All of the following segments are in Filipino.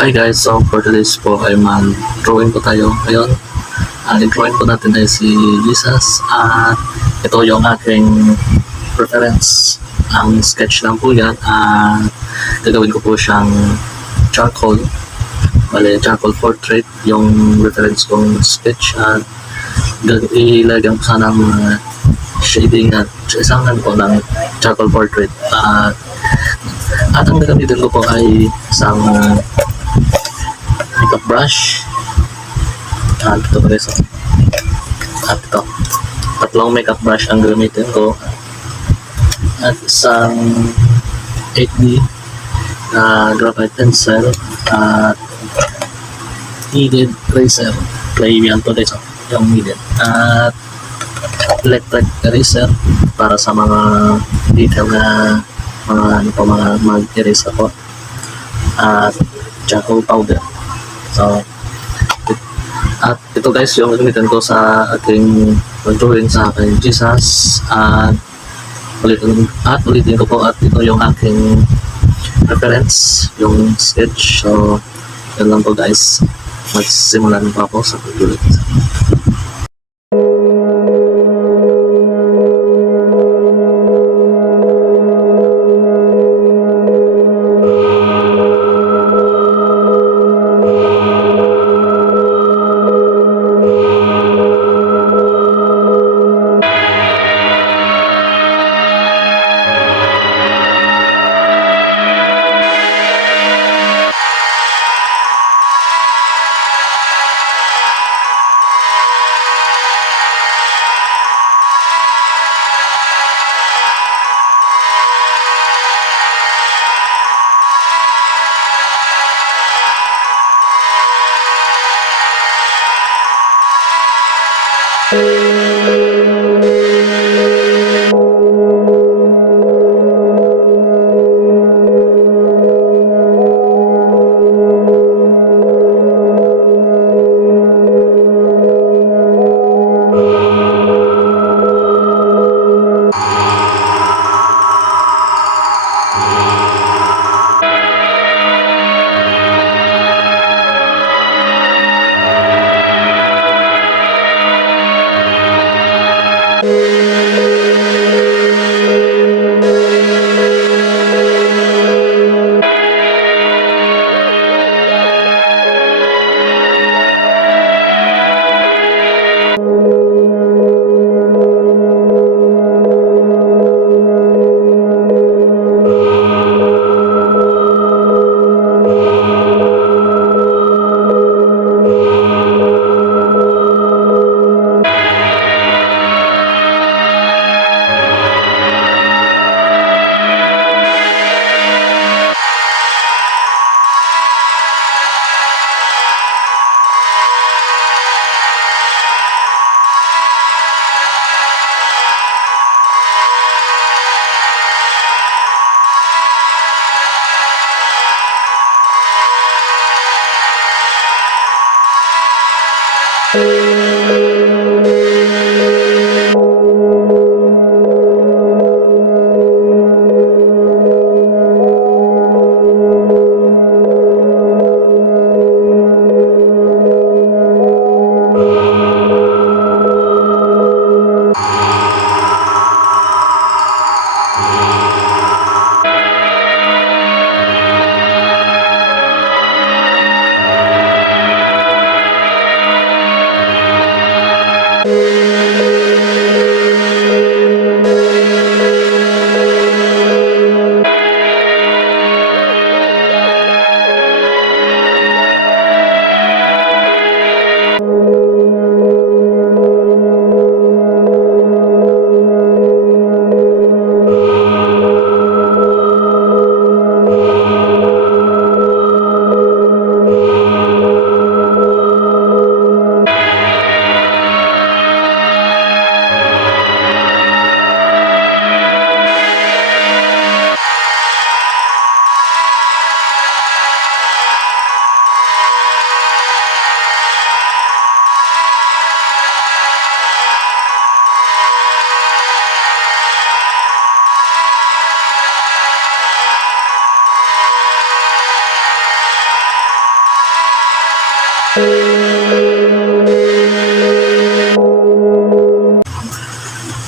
Hi guys, so for today's po ay mag-drawing po tayo ngayon. Ang drawing po natin ay si Jesus at ito yung aking reference. Ang sketch lang po yan at gagawin ko po siyang charcoal. Bale, charcoal portrait yung reference kong sketch at ilagyan ko sana ng shading at isang po ng charcoal portrait at ang gagamitin ko po ay isang makeup brush at ito guys at ito tatlong makeup brush ang gamitin ko at isang 8B na graphite pencil at needed eraser play yan to guys yung needed at electric eraser para sa mga detail na mga mag-erase ako at charcoal powder. So, at ito guys yung gamitin ko sa aking drawing sa aking Jesus at ulitin ko po at ito yung aking reference, yung sketch. So, yan lang po guys. Magsimulan po ako sa pag-ulit.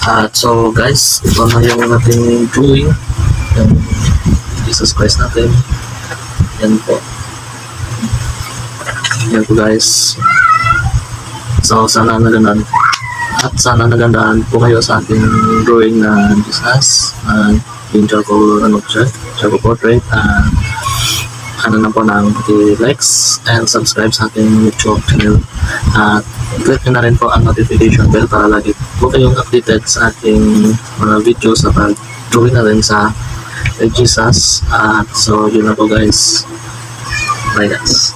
At so guys, ito na yung ating drawing. Yung Jesus Christ natin. Yan po. Yan po guys. So sana nagandaan. At sana nagandaan po kayo sa ating drawing na Jesus. Yung charcoal portrait. Ano na po ng likes and subscribe sa ating YouTube channel. At click nyo na rin po ang notification bell para lagi po kayong updated sa ating mga videos sa pag-drawing na rin sa Jesus. At so yun na po guys. Bye guys.